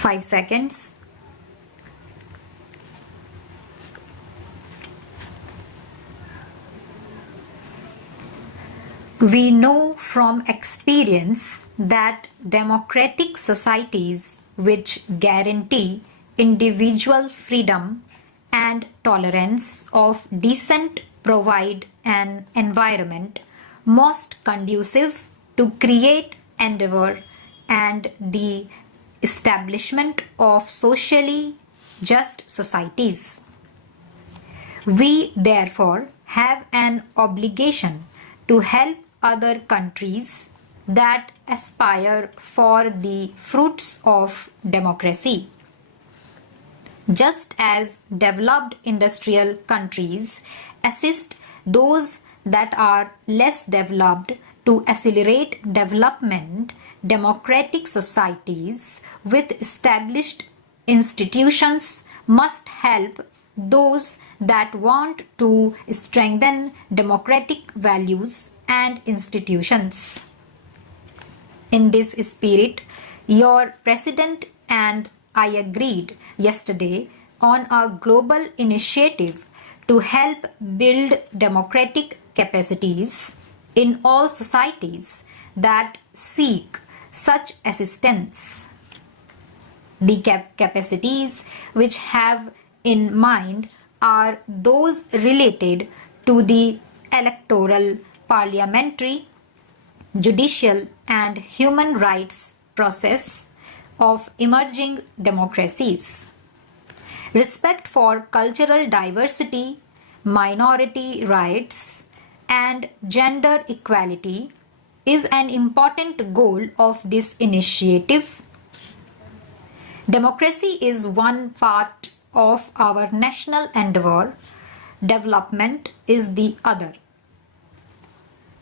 5 seconds. We know from experience that democratic societies which guarantee individual freedom and tolerance of dissent provide an environment most conducive to create endeavor and the establishment of socially just societies. We therefore have an obligation to help other countries that aspire for the fruits of democracy. Just as developed industrial countries assist those that are less developed to accelerate development, democratic societies with established institutions must help those that want to strengthen democratic values and institutions. In this spirit, your president and I agreed yesterday on a global initiative to help build democratic capacities in all societies that seek such assistance. The capacities which have in mind are those related to the electoral, parliamentary, judicial and human rights process of emerging democracies. Respect for cultural diversity, minority rights and gender equality is an important goal of this initiative. Democracy is one part of our national endeavor, development is the other.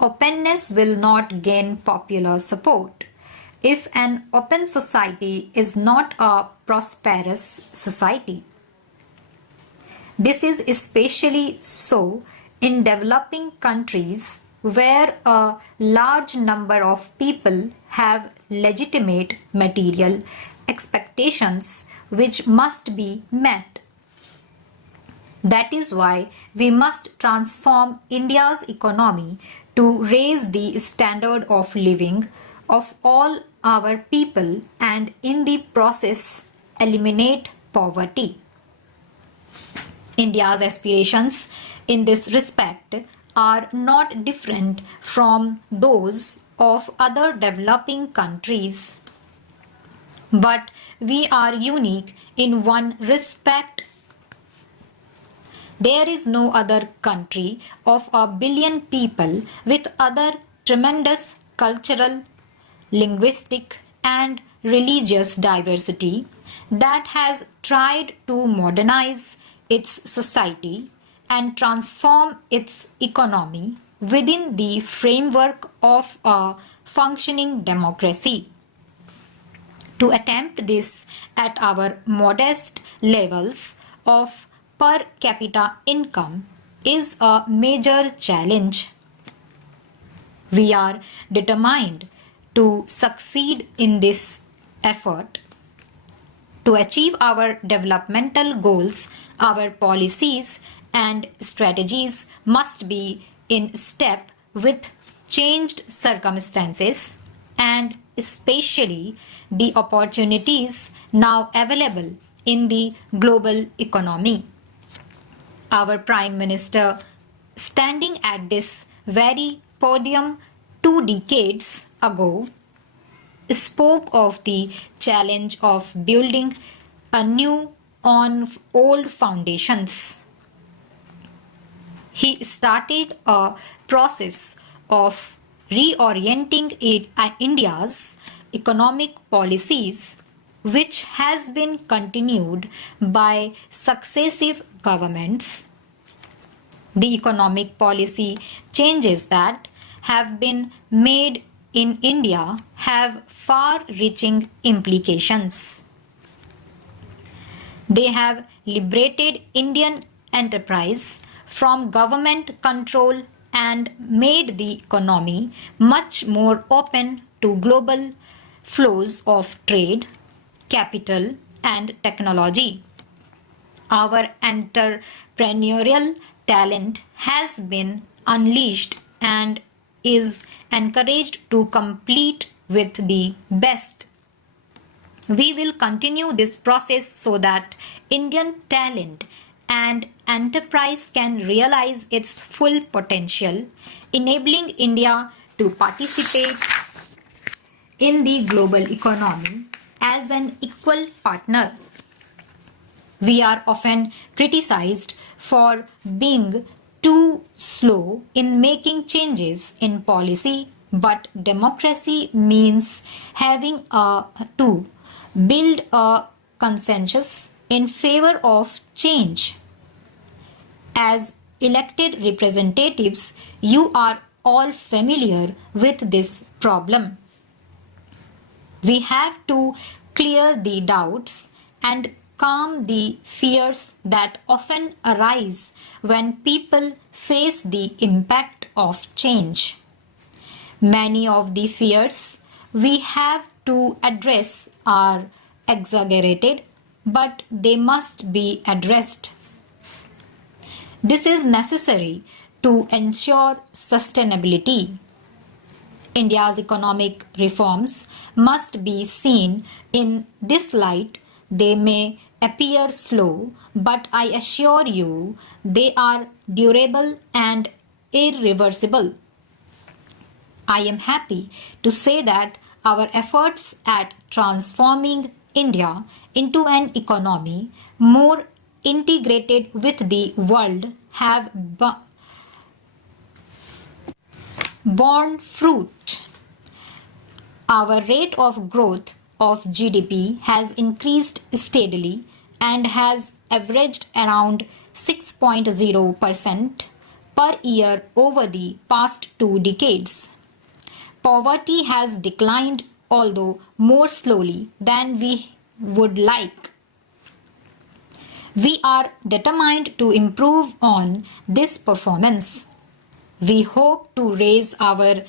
Openness will not gain popular support if an open society is not a prosperous society. This is especially so in developing countries where a large number of people have legitimate material expectations which must be met. That is why we must transform India's economy to raise the standard of living of all our people and in the process eliminate poverty. India's aspirations in this respect are not different from those of other developing countries. But we are unique in one respect. There is no other country of 1 billion people with other tremendous cultural, linguistic and religious diversity that has tried to modernize its society and transform its economy within the framework of a functioning democracy. To attempt this at our modest levels of per capita income is a major challenge. We are determined to succeed in this effort. To achieve our developmental goals, our policies and strategies must be in step with changed circumstances and especially the opportunities now available in the global economy. Our Prime Minister, standing at this very podium 2 decades ago, spoke of the challenge of building anew on old foundations. He started a process of reorienting India's economic policies, which has been continued by successive governments. The economic policy changes that have been made in India have far-reaching implications. They have liberated Indian enterprise from government control and made the economy much more open to global flows of trade, capital, and technology. Our entrepreneurial talent has been unleashed and is encouraged to compete with the best. We will continue this process so that Indian talent and enterprise can realize its full potential, enabling India to participate in the global economy as an equal partner. We are often criticized for being too slow in making changes in policy, but democracy means having to build a consensus in favor of change. As elected representatives, you are all familiar with this problem. We have to clear the doubts and calm the fears that often arise when people face the impact of change. Many of the fears we have to address are exaggerated, but they must be addressed. This is necessary to ensure sustainability. India's economic reforms must be seen in this light. They may appear slow, but I assure you they are durable and irreversible. I am happy to say that our efforts at transforming India into an economy more integrated with the world have borne fruit. Our rate of growth of GDP has increased steadily and has averaged around 6.0% per year over the past 2 decades. Poverty has declined, although more slowly than we would like. We are determined to improve on this performance. We hope to raise our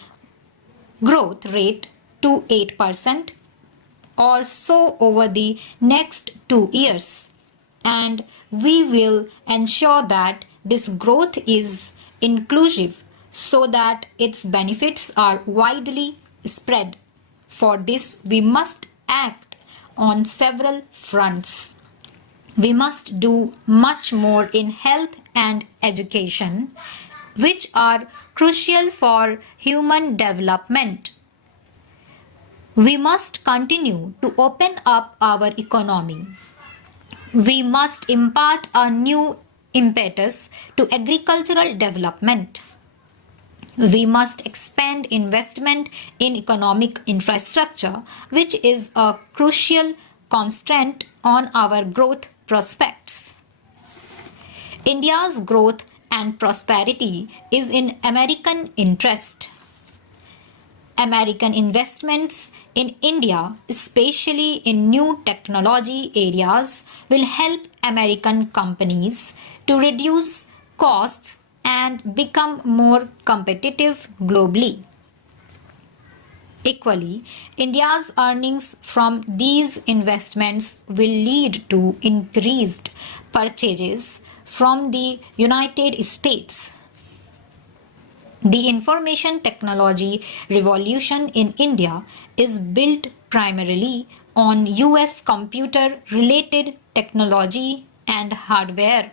growth rate to 8% or so over the next 2 years, and we will ensure that this growth is inclusive so that its benefits are widely spread. For this, we must act on several fronts. We must do much more in health and education, which are crucial for human development. We must continue to open up our economy. We must impart a new impetus to agricultural development. We must expand investment in economic infrastructure, which is a crucial constraint on our growth prospects. India's growth and prosperity is in American interest. American investments in India, especially in new technology areas, will help American companies to reduce costs and become more competitive globally. Equally, India's earnings from these investments will lead to increased purchases from the United States. The information technology revolution in India is built primarily on US computer related technology and hardware.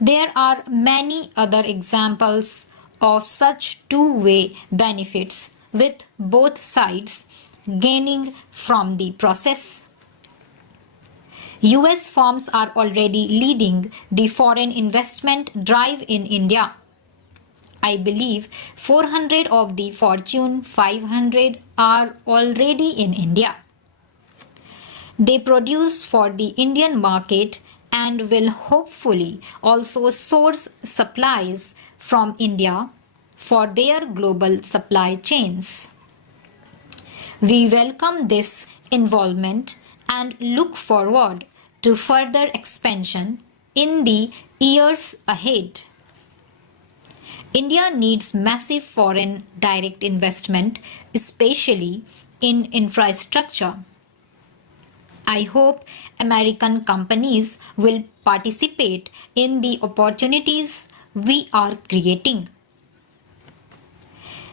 There are many other examples of such two-way benefits, with both sides gaining from the process. US firms are already leading the foreign investment drive in India. I believe 400 of the Fortune 500 are already in India. They produce for the Indian market and will hopefully also source supplies from India for their global supply chains. We welcome this involvement and look forward to further expansion in the years ahead. India needs massive foreign direct investment, especially in infrastructure. I hope American companies will participate in the opportunities we are creating.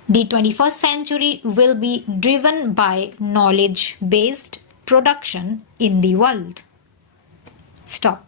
The 21st century will be driven by knowledge based production in the world. Stop.